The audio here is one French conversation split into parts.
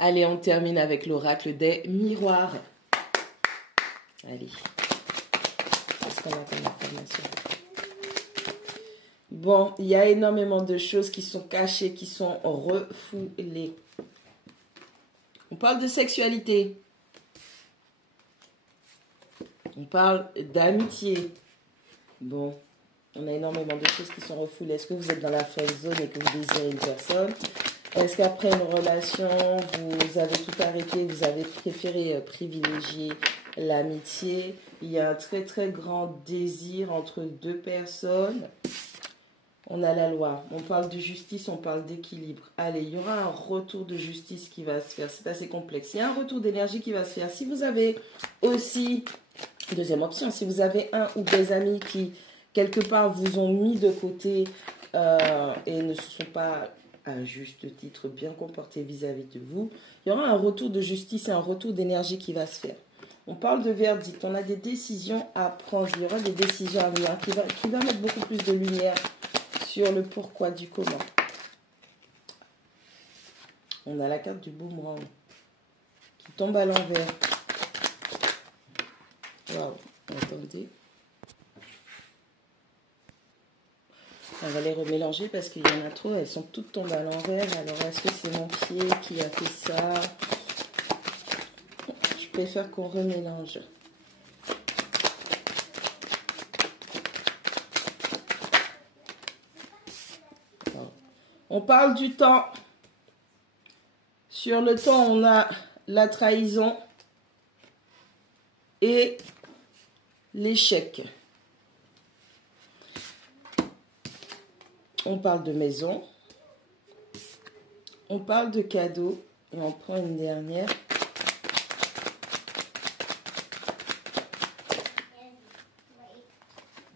Allez, on termine avec l'oracle des miroirs. Allez. Qu'est-ce qu'on a comme information? Bon, il y a énormément de choses qui sont cachées, qui sont refoulées. On parle de sexualité. On parle d'amitié. Bon, on a énormément de choses qui sont refoulées. Est-ce que vous êtes dans la friend zone et que vous désirez une personne? Est-ce qu'après une relation, vous avez tout arrêté, vous avez préféré privilégier l'amitié? Il y a un très très grand désir entre deux personnes. On a la loi, on parle de justice, on parle d'équilibre. Allez, il y aura un retour de justice qui va se faire, c'est assez complexe. Il y a un retour d'énergie qui va se faire. Si vous avez aussi, deuxième option, si vous avez un ou des amis qui, quelque part, vous ont mis de côté et ne se sont pas, à juste titre, bien comportés vis-à-vis de vous, il y aura un retour de justice et un retour d'énergie qui va se faire. On parle de verdict, on a des décisions à prendre, il y aura des décisions à venir qui va mettre beaucoup plus de lumière sur le pourquoi du comment. On a la carte du boomerang qui tombe à l'envers. Waouh, attendez. On va les remélanger parce qu'il y en a trop, elles sont toutes tombées à l'envers. Alors, est-ce que c'est mon pied qui a fait ça? Je préfère qu'on remélange. On parle du temps. Sur le temps, on a la trahison et l'échec. On parle de maison. On parle de cadeaux. Et on prend une dernière.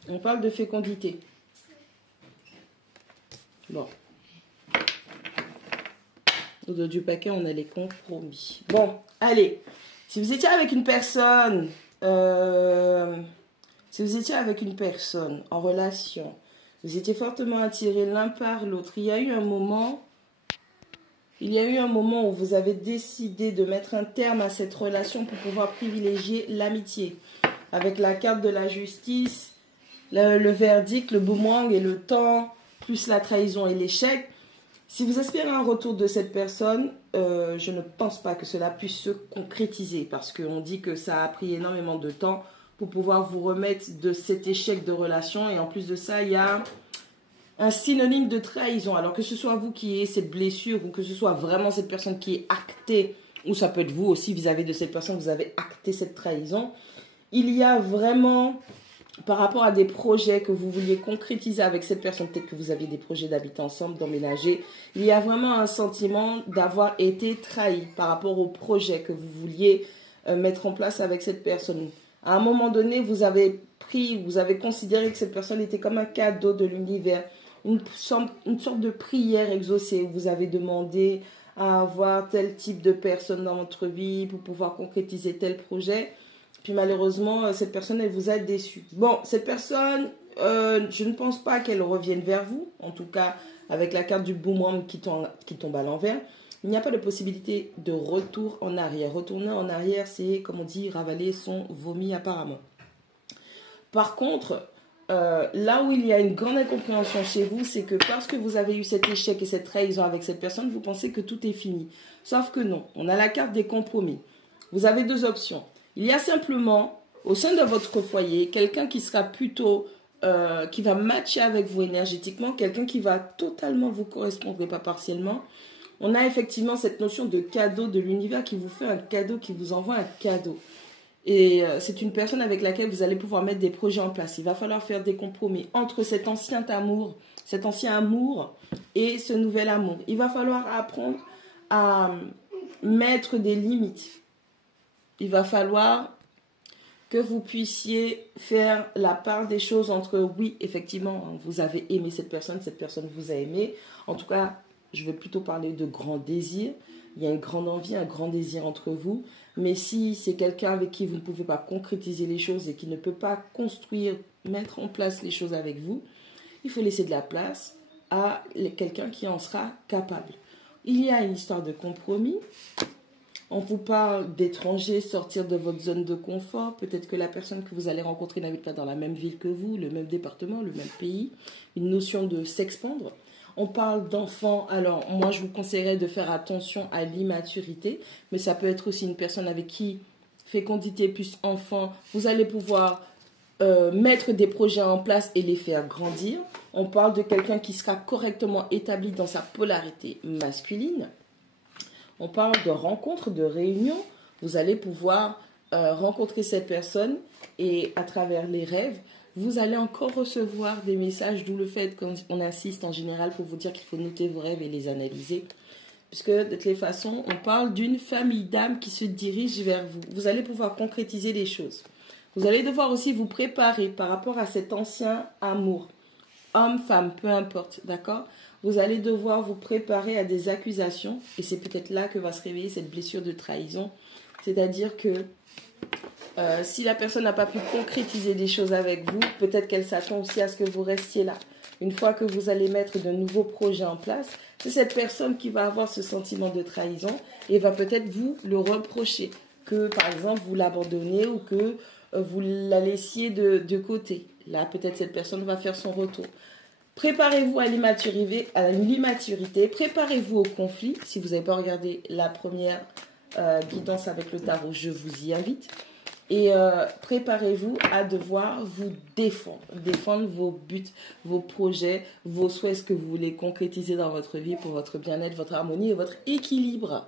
On parle de fécondité. Bon. Au dos du paquet, on a les compromis. Bon, allez. Si vous étiez avec une personne, en relation, vous étiez fortement attirés l'un par l'autre, il y a eu un moment où vous avez décidé de mettre un terme à cette relation pour pouvoir privilégier l'amitié. Avec la carte de la justice, le verdict, le boomerang et le temps, plus la trahison et l'échec. Si vous espérez un retour de cette personne, je ne pense pas que cela puisse se concrétiser parce qu'on dit que ça a pris énormément de temps pour pouvoir vous remettre de cet échec de relation. Et en plus de ça, il y a un synonyme de trahison. Alors que ce soit vous qui ayez cette blessure ou que ce soit vraiment cette personne qui est actée, ou ça peut être vous aussi vis-à-vis de cette personne, vous avez acté cette trahison. Il y a vraiment... Par rapport à des projets que vous vouliez concrétiser avec cette personne, peut-être que vous aviez des projets d'habiter ensemble, d'emménager, il y a vraiment un sentiment d'avoir été trahi par rapport au projet que vous vouliez mettre en place avec cette personne. À un moment donné, vous avez considéré que cette personne était comme un cadeau de l'univers, une sorte de prière exaucée où vous avez demandé à avoir tel type de personne dans votre vie pour pouvoir concrétiser tel projet. Puis malheureusement, cette personne, elle vous a déçu. Bon, cette personne, je ne pense pas qu'elle revienne vers vous. En tout cas, avec la carte du boomerang qui tombe à l'envers. Il n'y a pas de possibilité de retour en arrière. Retourner en arrière, c'est, comme on dit, ravaler son vomi apparemment. Par contre, là où il y a une grande incompréhension chez vous, c'est que parce que vous avez eu cet échec et cette trahison avec cette personne, vous pensez que tout est fini. Sauf que non. On a la carte des compromis. Vous avez deux options. Il y a simplement, au sein de votre foyer, quelqu'un qui sera plutôt, qui va matcher avec vous énergétiquement, quelqu'un qui va totalement vous correspondre et pas partiellement. On a effectivement cette notion de cadeau de l'univers qui vous fait un cadeau, qui vous envoie un cadeau. Et c'est une personne avec laquelle vous allez pouvoir mettre des projets en place. Il va falloir faire des compromis entre cet ancien amour et ce nouvel amour. Il va falloir apprendre à mettre des limites. Il va falloir que vous puissiez faire la part des choses entre oui, effectivement, vous avez aimé cette personne vous a aimé. En tout cas, je vais plutôt parler de grand désir. Il y a une grande envie, un grand désir entre vous. Mais si c'est quelqu'un avec qui vous ne pouvez pas concrétiser les choses et qui ne peut pas construire, mettre en place les choses avec vous, il faut laisser de la place à quelqu'un qui en sera capable. Il y a une histoire de compromis. On vous parle d'étrangers, sortir de votre zone de confort. Peut-être que la personne que vous allez rencontrer n'habite pas dans la même ville que vous, le même département, le même pays. Une notion de s'expandre. On parle d'enfants. Alors, moi, je vous conseillerais de faire attention à l'immaturité. Mais ça peut être aussi une personne avec qui, fécondité plus enfant, vous allez pouvoir mettre des projets en place et les faire grandir. On parle de quelqu'un qui sera correctement établi dans sa polarité masculine. On parle de rencontres, de réunions. Vous allez pouvoir rencontrer cette personne et à travers les rêves, vous allez encore recevoir des messages, d'où le fait qu'on insiste en général pour vous dire qu'il faut noter vos rêves et les analyser. Puisque de toutes les façons, on parle d'une famille d'âmes qui se dirige vers vous. Vous allez pouvoir concrétiser les choses. Vous allez devoir aussi vous préparer par rapport à cet ancien amour. Homme, femme, peu importe, d'accord? Vous allez devoir vous préparer à des accusations. Et c'est peut-être là que va se réveiller cette blessure de trahison. C'est-à-dire que si la personne n'a pas pu concrétiser des choses avec vous, peut-être qu'elle s'attend aussi à ce que vous restiez là. Une fois que vous allez mettre de nouveaux projets en place, c'est cette personne qui va avoir ce sentiment de trahison et va peut-être vous le reprocher. Que, par exemple, vous l'abandonnez ou que vous la laissiez de côté. Là, peut-être cette personne va faire son retour. Préparez-vous à l'immaturité, préparez-vous au conflit. Si vous n'avez pas regardé la première guidance avec le tarot, je vous y invite. Et préparez-vous à devoir vous défendre vos buts, vos projets, vos souhaits, ce que vous voulez concrétiser dans votre vie pour votre bien-être, votre harmonie et votre équilibre.